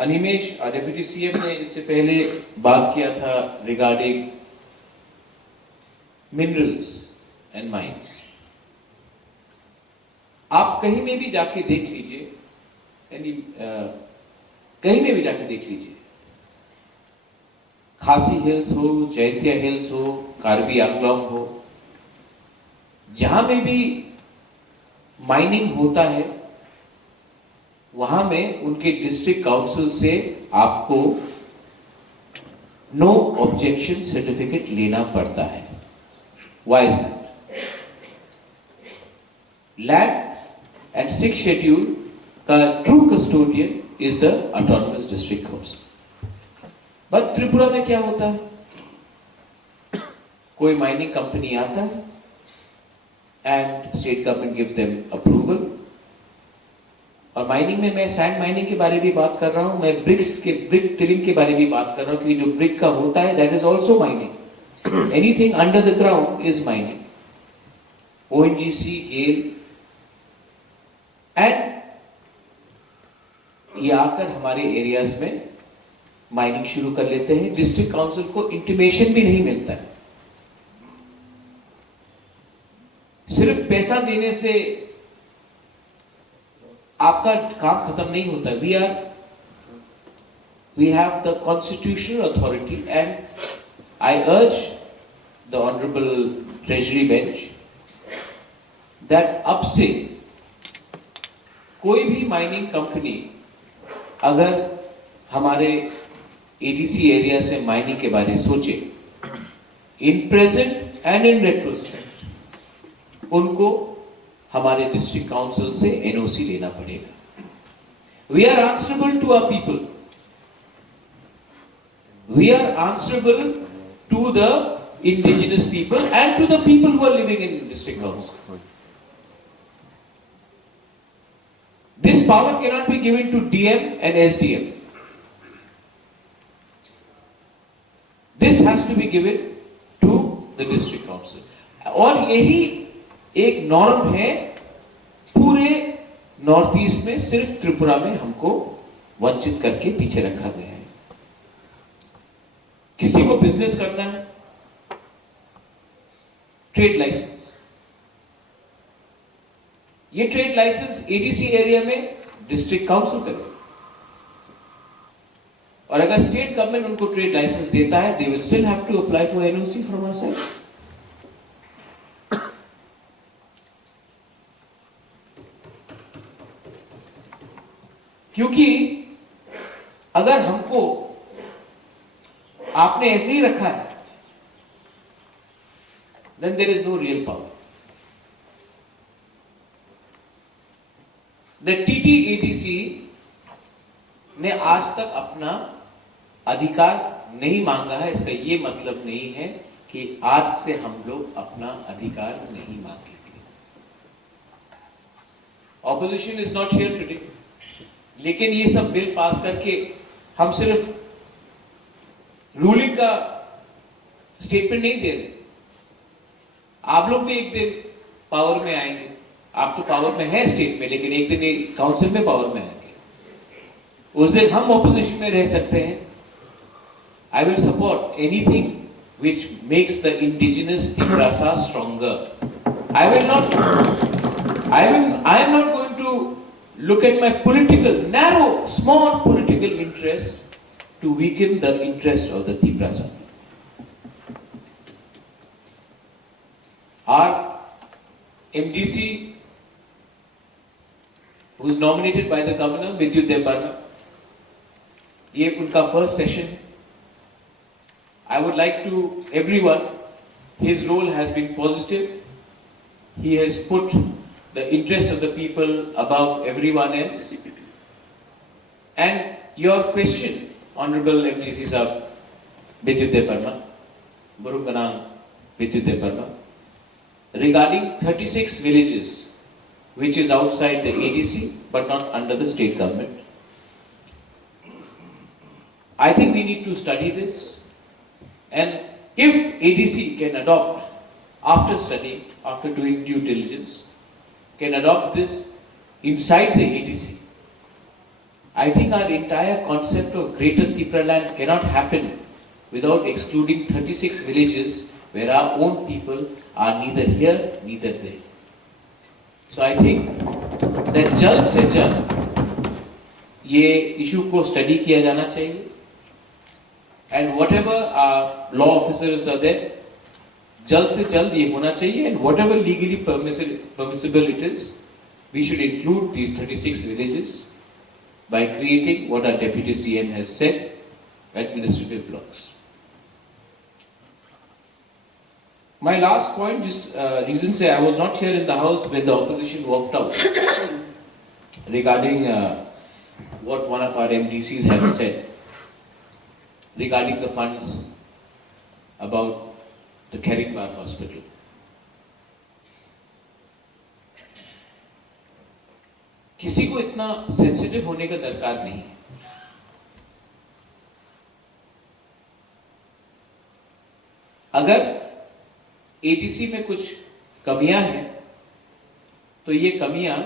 Animesh deputy CM ने इससे पहले बात किया था रिगार्डिंग मिनरल्स एंड माइंस। आप कहीं में भी जाके देख लीजिए, कहीं में भी जाके देख लीजिए, खासी हिल्स हो, जैंतिया हिल्स हो, कार्बी आंगलोंग हो, जहां में भी माइनिंग होता है वहां में उनके डिस्ट्रिक्ट काउंसिल से आपको नो ऑब्जेक्शन सर्टिफिकेट लेना पड़ता है। Why is that? Land and six schedule का true custodian is the autonomous district council. But Tripura में क्या होता है? कोई माइनिंग कंपनी आता है and state government gives them approval. और माइनिंग में मैं सैंड माइनिंग के बारे में भी बात कर रहा हूं, मैं ब्रिक टिलिंग के बारे में भी बात कर रहा हूं, क्योंकि जो ब्रिक का होता है that is also mining. Anything under the ground is mining. ONGC, GAIL and ये आकर हमारे एरियाज में माइनिंग शुरू कर लेते हैं। डिस्ट्रिक्ट काउंसिल को इंटीमेशन भी नहीं मिलता है। सिर्फ पैसा देने से आपका काम खत्म नहीं होता। We have the constitutional authority and I urge the honourable treasury bench that अब से कोई भी माइनिंग कंपनी अगर हमारे एडीसी एरिया से माइनिंग के बारे में सोचे, in present and in retrospect उनको हमारे डिस्ट्रिक्ट काउंसिल से एनओसी लेना पड़ेगा। We are answerable to our people, we are answerable to the indigenous people and to the people who are living in district council. This power cannot be given to DM and SDM. This has to be given to the district council. और यही एक नॉर्म है पूरे north east में, सिर्फ त्रिपुरा में हमको वंचित करके पीछे रखा गया है। किसी को बिजनेस करना है, ट्रेड लाइसेंस, ये ट्रेड लाइसेंस एडीसी एरिया में डिस्ट्रिक्ट काउंसिल करेगा। और अगर स्टेट गवर्नमेंट उनको ट्रेड लाइसेंस देता है, they will still have to apply for NOC from our side. क्योंकि अगर हमको आपने ऐसे ही रखा है, then there is no real power. The TTADC ने आज तक अपना अधिकार नहीं मांगा है। इसका ये मतलब नहीं है कि आज से हम लोग अपना अधिकार नहीं मांगेंगे। Opposition is not here today, लेकिन ये सब बिल पास करके हम सिर्फ रूलिंग का स्टेटमेंट नहीं दे रहे। आप लोग भी एक दिन पावर में आएंगे। आप तो पावर में है स्टेट में, लेकिन एक दिन एक काउंसिल में पावर में आएंगे। उस दिन हम ऑपोजिशन में रह सकते हैं। I will support anything which makes the indigenous Tigrasa stronger. I am not going to look at my political, narrow, small political interest to weaken the interest of the Tigrasa. Our MDC, who is nominated by the governor, Vidyut Debarma, ये उनका first session. I would like to everyone, his role has been positive. He has put the interest of the people above everyone else. And your question, Honorable MDC Sahab, Vidyut Debarma, Burunganam Vidyut Debarma, regarding 36 villages which is outside the ADC but not under the state government. I think we need to study this. And if ADC can adopt, after studying, after doing due diligence, can adopt this inside the ADC, I think our entire concept of Greater Tipraland cannot happen without excluding 36 villages where our own people are neither here, neither there. So I think that जल्द से जल्द ये इशू को स्टडी किया जाना चाहिए, and whatever our law officers are there, जल्द से जल्द ये होना चाहिए, and whatever legally permissible it is, we should include these 36 villages by creating what our Deputy CM has said, administrative blocks. My last point is reason say I was not here in the house when the opposition walked out regarding what one of our MDCs have said regarding the funds about the Karimbar Hospital. किसी को इतना सेंसिटिव होने का दरकार नहीं है। अगर एडीसी में कुछ कमियां हैं तो ये कमियां,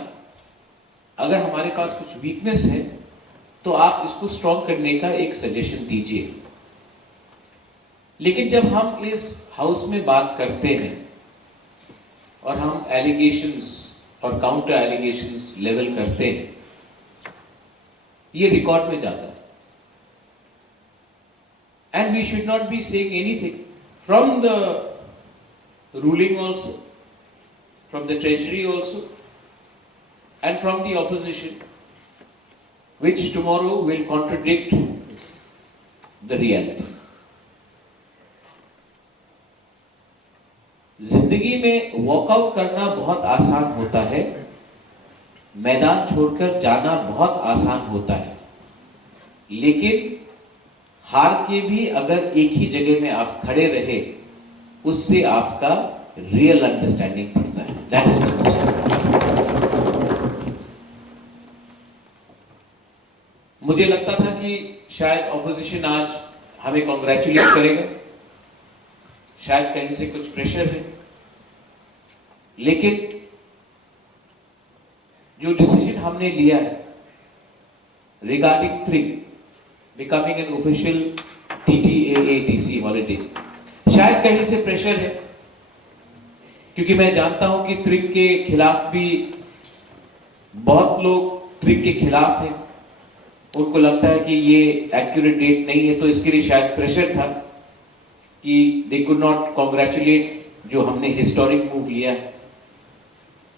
अगर हमारे पास कुछ वीकनेस है तो आप इसको स्ट्रॉन्ग करने का एक सजेशन दीजिए। लेकिन जब हम इस हाउस में बात करते हैं और हम एलिगेशंस और काउंटर एलिगेशंस लेवल करते हैं, ये रिकॉर्ड में जाता है। And we should not be saying anything from the ruling also, from the treasury also, and from the opposition, which tomorrow will contradict the reality. जिंदगी में वॉकआउट करना बहुत आसान होता है, मैदान छोड़कर जाना बहुत आसान होता है, लेकिन हार के भी अगर एक ही जगह में आप खड़े रहे, उससे आपका रियल अंडरस्टैंडिंग बढ़ता है। That is the most. मुझे लगता था कि शायद ऑपोजिशन आज हमें कॉन्ग्रेचुलेट करेगा, शायद कहीं से कुछ प्रेशर है, लेकिन जो डिसीजन हमने लिया है regarding trip becoming an official TTAATC holiday, शायद कहीं से प्रेशर है, क्योंकि मैं जानता हूं कि ट्रिक के खिलाफ भी बहुत लोग ट्रिक के खिलाफ हैं, उनको लगता है कि ये एक्यूरेट डेट नहीं है, तो इसके लिए शायद प्रेशर था कि दे कुड नॉट कॉन्ग्रेचुलेट जो हमने हिस्टोरिक मूव लिया है।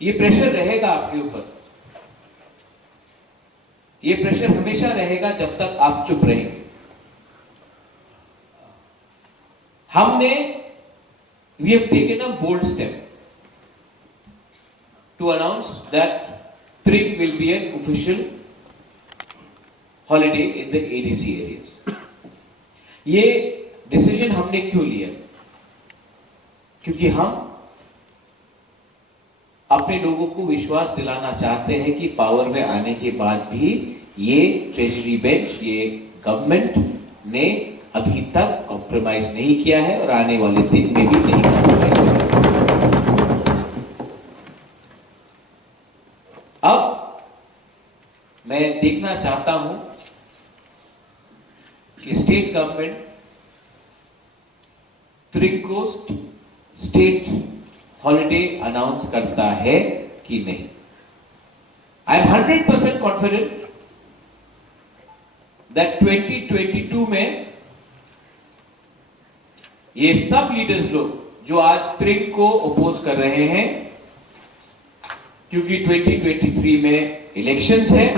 ये प्रेशर रहेगा आपके ऊपर, ये प्रेशर हमेशा रहेगा जब तक आप चुप रहेंगे। हमने we have taken a bold step to announce that Trig will be an official holiday in the ADC areas. ये डिसीजन हमने क्यों लिया? क्योंकि हम अपने लोगों को विश्वास दिलाना चाहते हैं कि पावर में आने के बाद भी ये ट्रेजरी बेंच, ये गवर्नमेंट ने अभी तक कॉम्प्रोमाइज नहीं किया है और आने वाले दिन में भी नहीं कॉम्प्रोमाइज करेगा। अब मैं देखना चाहता हूं कि स्टेट गवर्नमेंट ट्रिग को स्टेट हॉलिडे अनाउंस करता है कि नहीं। आई एम 100% कॉन्फिडेंट दैट 2022 में ये सब लीडर्स लोग जो आज ट्रिग को अपोज कर रहे हैं, क्योंकि 2023 में इलेक्शंस है,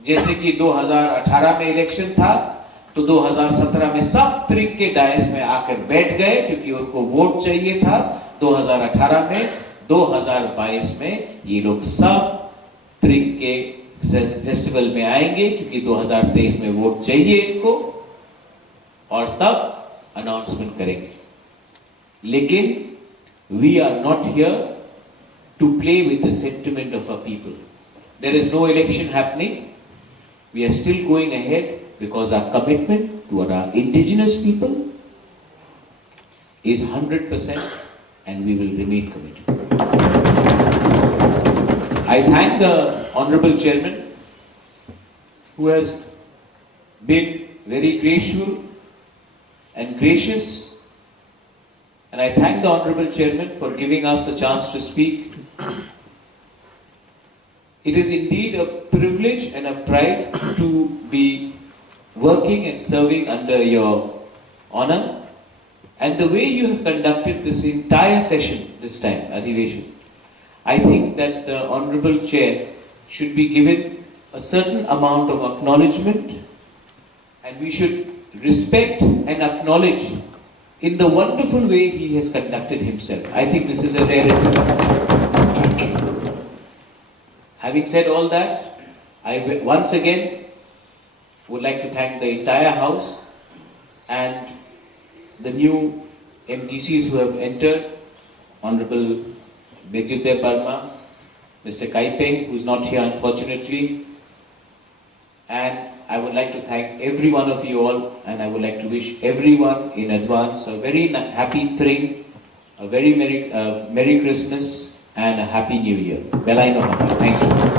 जैसे कि 2018 में इलेक्शन था, तो 2017 में सब ट्रिग के डायस में आकर बैठ गए क्योंकि उनको वोट चाहिए था 2018 में। 2022 में ये लोग सब ट्रिग के फेस्टिवल में आएंगे क्योंकि 2023 में वोट चाहिए इनको, और तब अनाउंसमेंट करेंगे। लेकिन we are not here to play with the sentiment of a people. There is no election happening, we are still going ahead because our commitment to our indigenous people is 100% and we will remain committed. I thank the Honorable Chairman who has been very graceful and gracious, and I thank the Honorable Chairman for giving us a chance to speak. It is indeed a privilege and a pride to be working and serving under your honor, and the way you have conducted this entire session this time, Adhiveshan, I think that the Honorable Chair should be given a certain amount of acknowledgement, and we should respect and acknowledge in the wonderful way he has conducted himself. I think this is a rarity. Having said all that, I once again would like to thank the entire House and the new MDCs who have entered, Honorable Begyote Parma, Mr. Kaipeng, who is not here unfortunately, and I would like to thank every one of you all, and I would like to wish everyone in advance a very happy Thring, a very Merry Christmas and a Happy New Year. Belai Nohama. Thank you.